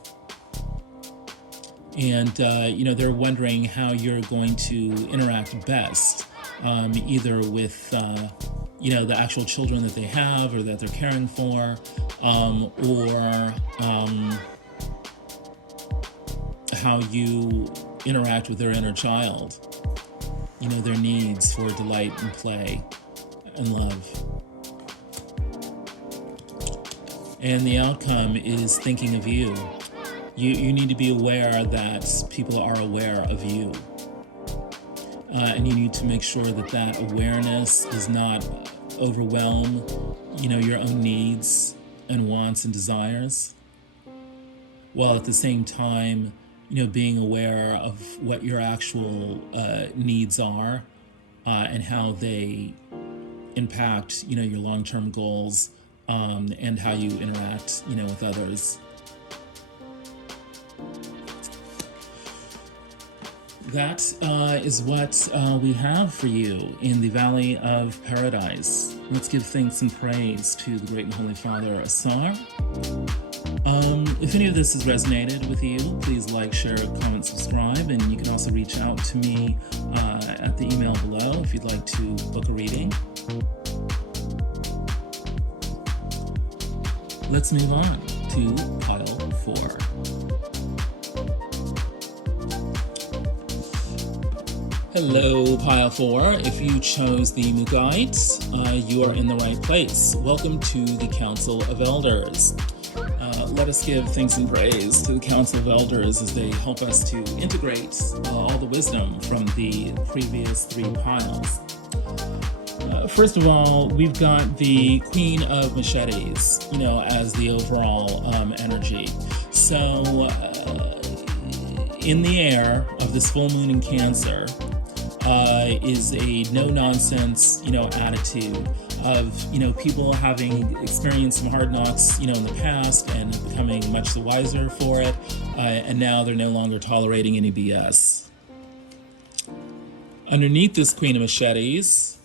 And, they're wondering how you're going to interact best, either with, the actual children that they have or that they're caring for, or how you interact with their inner child, their needs for delight and play and love. And the outcome is thinking of you. You need to be aware that people are aware of you. And you need to make sure that awareness does not overwhelm, your own needs and wants and desires, while at the same time, being aware of what your actual needs are and how they impact, your long-term goals and how you interact, with others. That is what we have for you in the Valley of Paradise. Let's give thanks and praise to the Great and Holy Father, Asar. If any of this has resonated with you, please like, share, comment, subscribe, and you can also reach out to me at the email below if you'd like to book a reading. Let's move on to pile 4. Hello, Pile 4. If you chose the Mookaite, you are in the right place. Welcome to the Council of Elders. Let us give thanks and praise to the Council of Elders as they help us to integrate all the wisdom from the previous 3 piles. First of all, we've got the Queen of Machetes, as the overall energy. So, in the air of this full moon in Cancer, is a no-nonsense, attitude of, people having experienced some hard knocks, in the past and becoming much the wiser for it, and now they're no longer tolerating any BS. Underneath this Queen of Machetes,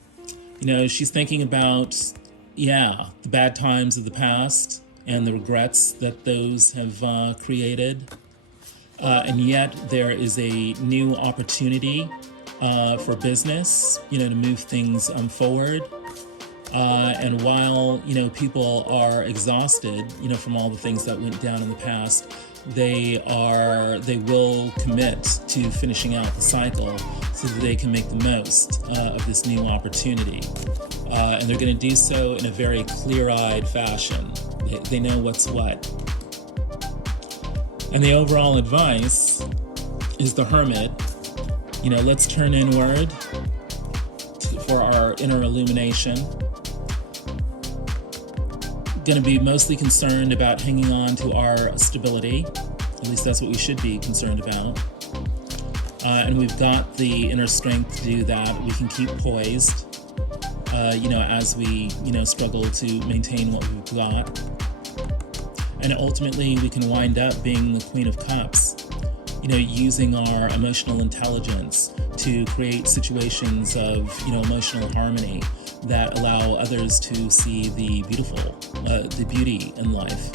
she's thinking about, the bad times of the past and the regrets that those have created, and yet there is a new opportunity for business, to move things forward. And while, people are exhausted, from all the things that went down in the past, they will commit to finishing out the cycle so so that they can make the most of this new opportunity. And they're going to do so in a very clear-eyed fashion. They know what's what. And the overall advice is the Hermit. Let's turn inward for our inner illumination. Going to be mostly concerned about hanging on to our stability. At least that's what we should be concerned about. And we've got the inner strength to do that. We can keep poised, as we, struggle to maintain what we've got. And ultimately, we can wind up being the Queen of Cups, using our emotional intelligence to create situations of, emotional harmony that allow others to see the beauty in life.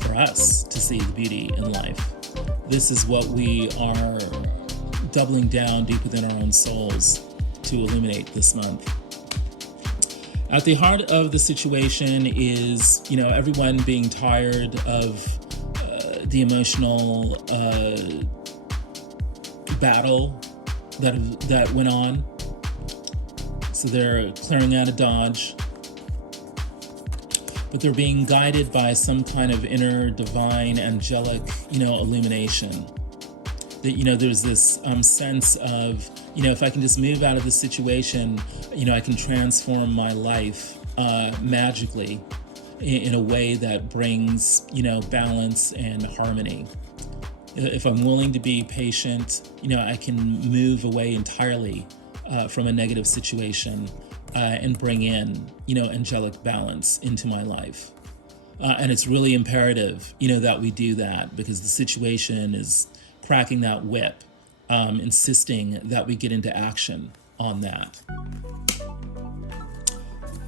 For us to see the beauty in life. This is what we are doubling down deep within our own souls to illuminate this month. At the heart of the situation is, everyone being tired of the emotional battle that went on. So they're clearing out of Dodge, but they're being guided by some kind of inner divine angelic, illumination. That, there's this sense of, if I can just move out of this situation, I can transform my life magically in a way that brings, balance and harmony. If I'm willing to be patient, I can move away entirely from a negative situation and bring in, angelic balance into my life. And it's really imperative, that we do that, because the situation is cracking that whip, insisting that we get into action on that.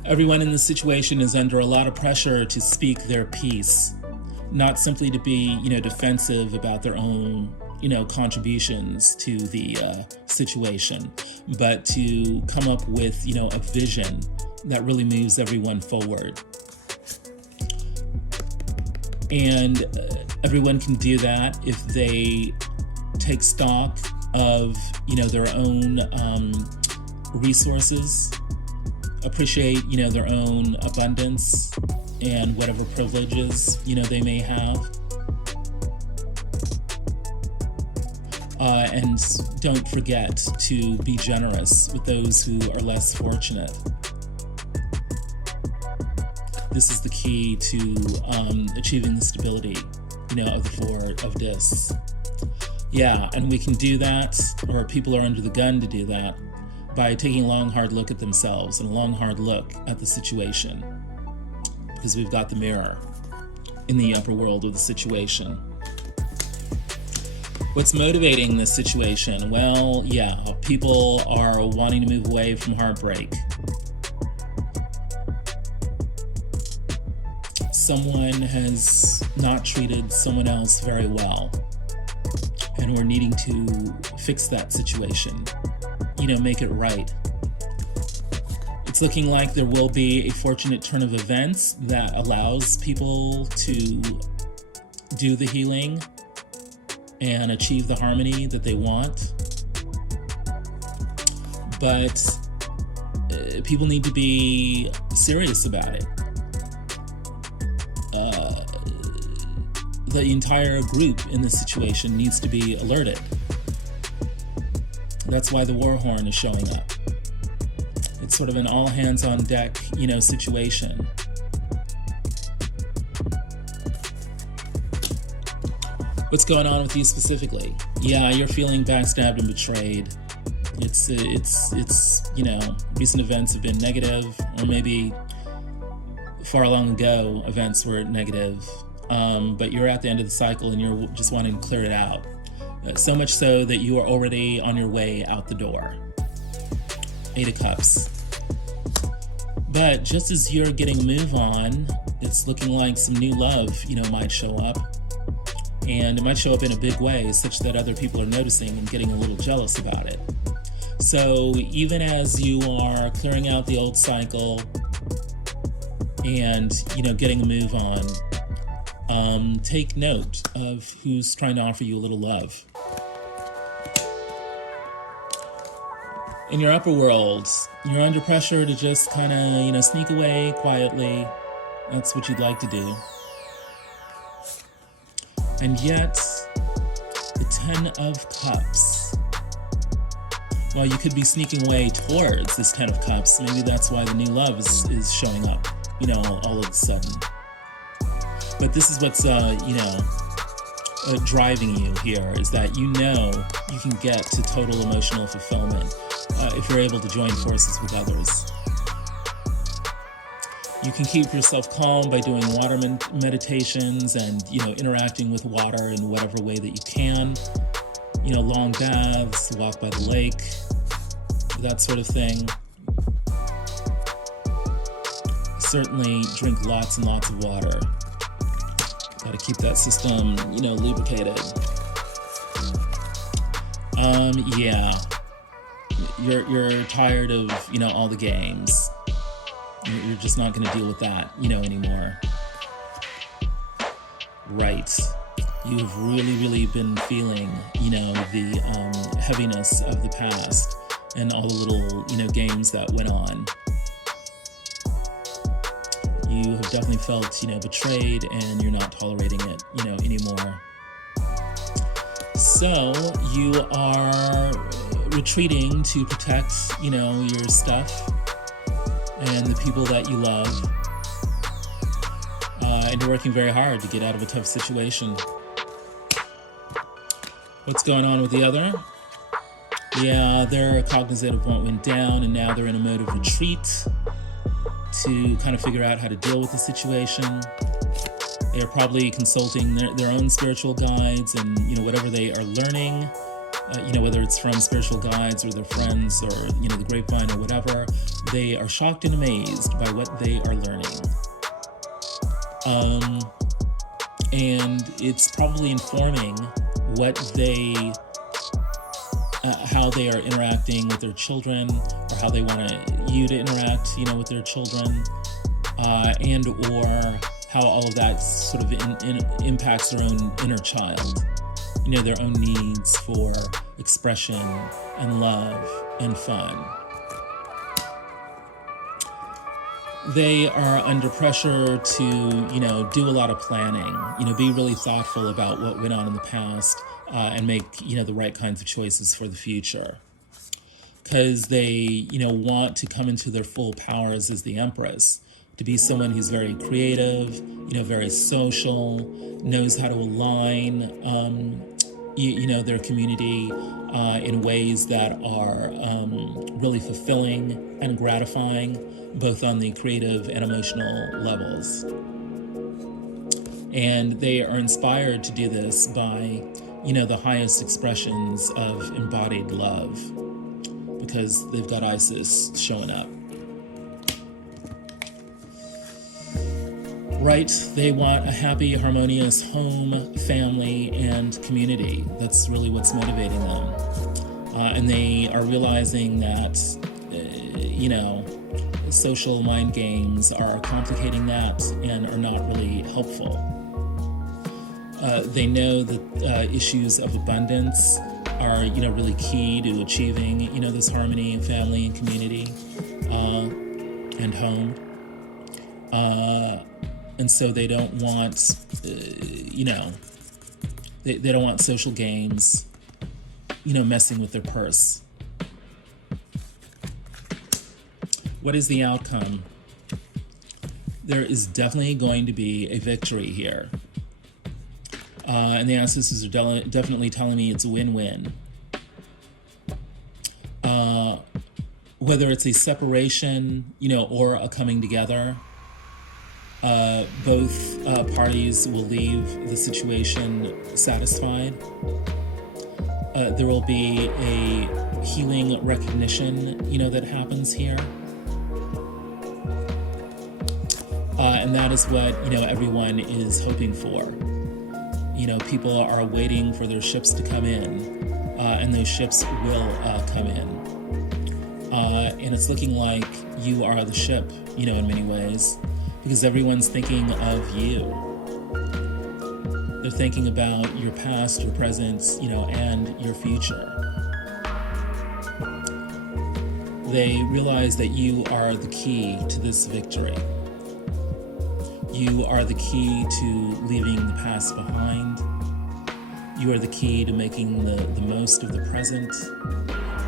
Everyone in the situation is under a lot of pressure to speak their piece, not simply to be, defensive about their own, contributions to the situation, but to come up with, a vision that really moves everyone forward. And everyone can do that if they take stock of, their own resources, appreciate, their own abundance and whatever privileges, they may have. And don't forget to be generous with those who are less fortunate. This is the key to achieving the stability, of the Four of Discs. Yeah, and we can do that, or people are under the gun to do that, by taking a long, hard look at themselves and a long, hard look at the situation. Because we've got the mirror in the upper world of the situation. What's motivating this situation? Well, yeah, people are wanting to move away from heartbreak. Someone has not treated someone else very well, and we're needing to fix that situation, make it right. It's looking like there will be a fortunate turn of events that allows people to do the healing and achieve the harmony that they want. But people need to be serious about it. The entire group in this situation needs to be alerted. That's why the war horn is showing up. It's sort of an all hands on deck, situation. What's going on with you specifically? Yeah, you're feeling backstabbed and betrayed. It's recent events have been negative, or maybe far long ago events were negative. But you're at the end of the cycle and you're just wanting to clear it out. So much so that you are already on your way out the door. 8 of Cups. But just as you're getting a move on, it's looking like some new love, might show up. And it might show up in a big way, such that other people are noticing and getting a little jealous about it. So even as you are clearing out the old cycle and, getting a move on, take note of who's trying to offer you a little love. In your upper world, you're under pressure to just kind of, sneak away quietly. That's what you'd like to do. And yet, the Ten of Cups. Well, you could be sneaking away towards this Ten of Cups. Maybe that's why the new love is showing up, all of a sudden. But this is what's, driving you here, is that you can get to total emotional fulfillment if you're able to join forces with others. You can keep yourself calm by doing water meditations and, interacting with water in whatever way that you can. Long baths, walk by the lake, that sort of thing. Certainly drink lots and lots of water. Got to keep that system, lubricated. Yeah. You're tired of, all the games. You're just not going to deal with that, anymore. Right. You've really been feeling, the heaviness of the past and all the little, games that went on. You have definitely felt, betrayed, and you're not tolerating it, anymore. So you are retreating to protect, your stuff and the people that you love. And you're working very hard to get out of a tough situation. What's going on with the other? Yeah, they're cognizant of what went down, and now they're in a mode of retreat to kind of figure out how to deal with the situation. They're probably consulting their own spiritual guides and, whatever they are learning, whether it's from spiritual guides or their friends or, the grapevine or whatever, they are shocked and amazed by what they are learning. And it's probably informing how they are interacting with their children, or how they want you to interact, with their children, and or how all of that sort of impacts their own inner child, their own needs for expression and love and fun. They are under pressure to, do a lot of planning, be really thoughtful about what went on in the past, and make, the right kinds of choices for the future. Because they, want to come into their full powers as the Empress, to be someone who's very creative, very social, knows how to align, their community in ways that are really fulfilling and gratifying, both on the creative and emotional levels. And they are inspired to do this by, the highest expressions of embodied love, because they've got Isis showing up. Right, they want a happy, harmonious home, family, and community. That's really what's motivating them. And they are realizing that, social mind games are complicating that and are not really helpful. They know that issues of abundance are, really key to achieving, this harmony and family and community and home. And so they don't want, they don't want social games, messing with their purse. What is the outcome? There is definitely going to be a victory here. And the ancestors are definitely telling me it's a win-win. Whether it's a separation, or a coming together, both parties will leave the situation satisfied. There will be a healing recognition, that happens here. And that is what, everyone is hoping for. People are waiting for their ships to come in, and those ships will come in. And it's looking like you are the ship, in many ways, because everyone's thinking of you. They're thinking about your past, your present, and your future. They realize that you are the key to this victory. You are the key to leaving the past behind. You are the key to making the most of the present.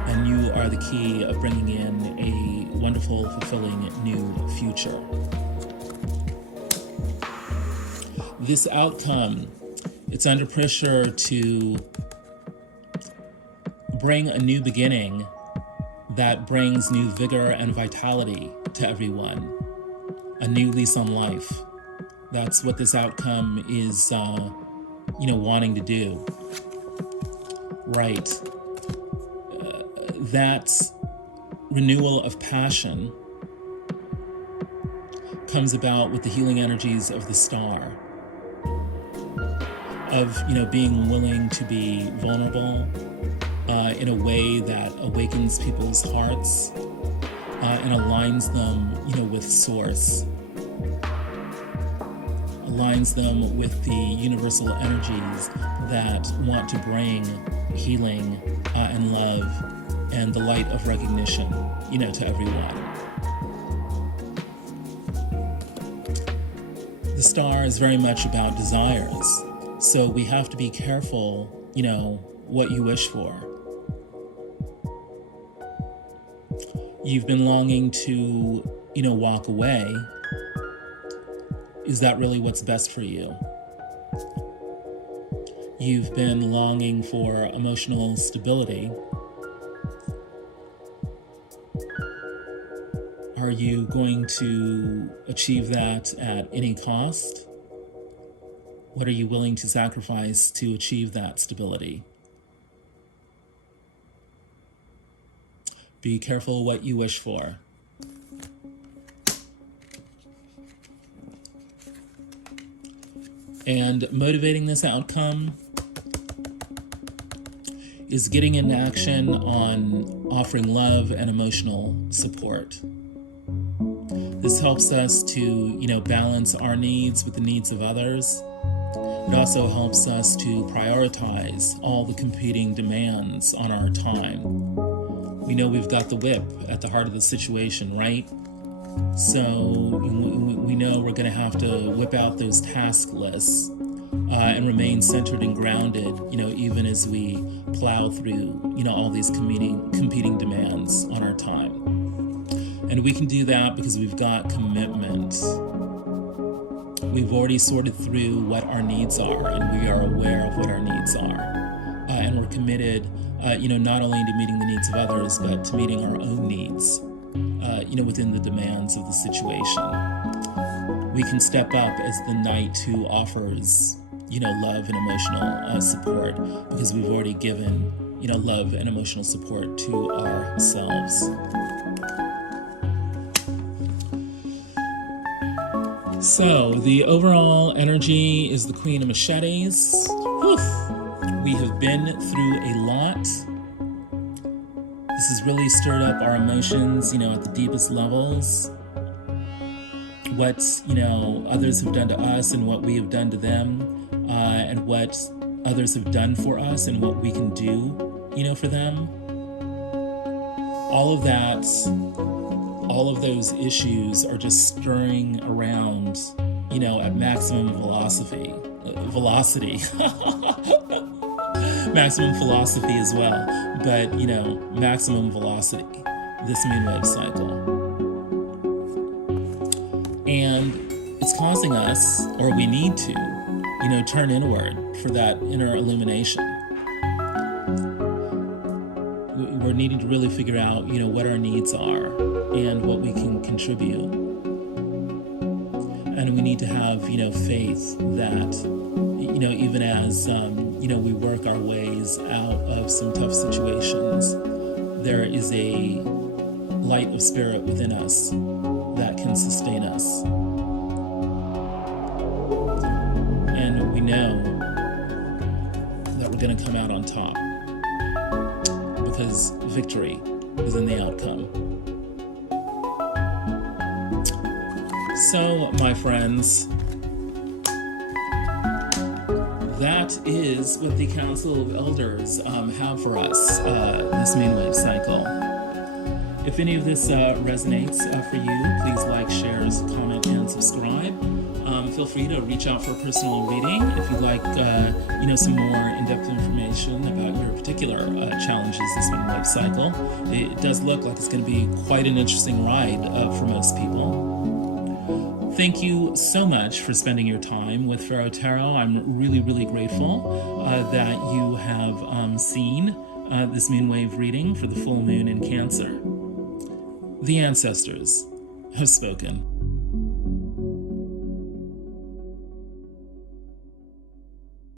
And you are the key of bringing in a wonderful, fulfilling new future. This outcome, it's under pressure to bring a new beginning that brings new vigor and vitality to everyone. A new lease on life. That's what this outcome is, wanting to do. Right. That renewal of passion comes about with the healing energies of the star. Of, being willing to be vulnerable in a way that awakens people's hearts and aligns them, with Source. Aligns them with the universal energies that want to bring healing and love and the light of recognition, to everyone. The star is very much about desires. So we have to be careful, what you wish for. You've been longing to, walk away. Is that really what's best for you? You've been longing for emotional stability. Are you going to achieve that at any cost? What are you willing to sacrifice to achieve that stability? Be careful what you wish for. And motivating this outcome is getting into action on offering love and emotional support. This helps us to, balance our needs with the needs of others. It also helps us to prioritize all the competing demands on our time. We know we've got the whip at the heart of the situation, right? So we know we're going to have to whip out those task lists and remain centered and grounded, even as we plow through, all these competing demands on our time. And we can do that because we've got commitment. We've already sorted through what our needs are, and we are aware of what our needs are. And we're committed, not only to meeting the needs of others, but to meeting our own needs, within the demands of the situation. We can step up as the knight who offers, love and emotional support, because we've already given, love and emotional support to ourselves. So, the overall energy is the Queen of Machetes. Woof. We have been through a lot. This has really stirred up our emotions, at the deepest levels. What, others have done to us and what we have done to them, and what others have done for us and what we can do, for them. All of that, all of those issues are just stirring around, at maximum velocity. Maximum philosophy as well, but, maximum velocity, this moonwave cycle. And it's causing us, or we need to, turn inward for that inner illumination. We're needing to really figure out, what our needs are and what we can contribute. And we need to have, faith that, even as, we work our ways out of some tough situations, there is a light of spirit within us that can sustain us. And we know that we're going to come out on top because victory is in the outcome. So, my friends, that is what the Council of Elders have for us this moonwave cycle. If any of this resonates for you, please like, share, comment, and subscribe. Feel free to reach out for a personal reading if you'd like, some more in-depth information about your particular challenges this moon wave cycle. It does look like it's going to be quite an interesting ride for most people. Thank you so much for spending your time with Pharaoh Tarot. I'm really, really grateful that you have seen this moon wave reading for the full moon in Cancer. The ancestors have spoken.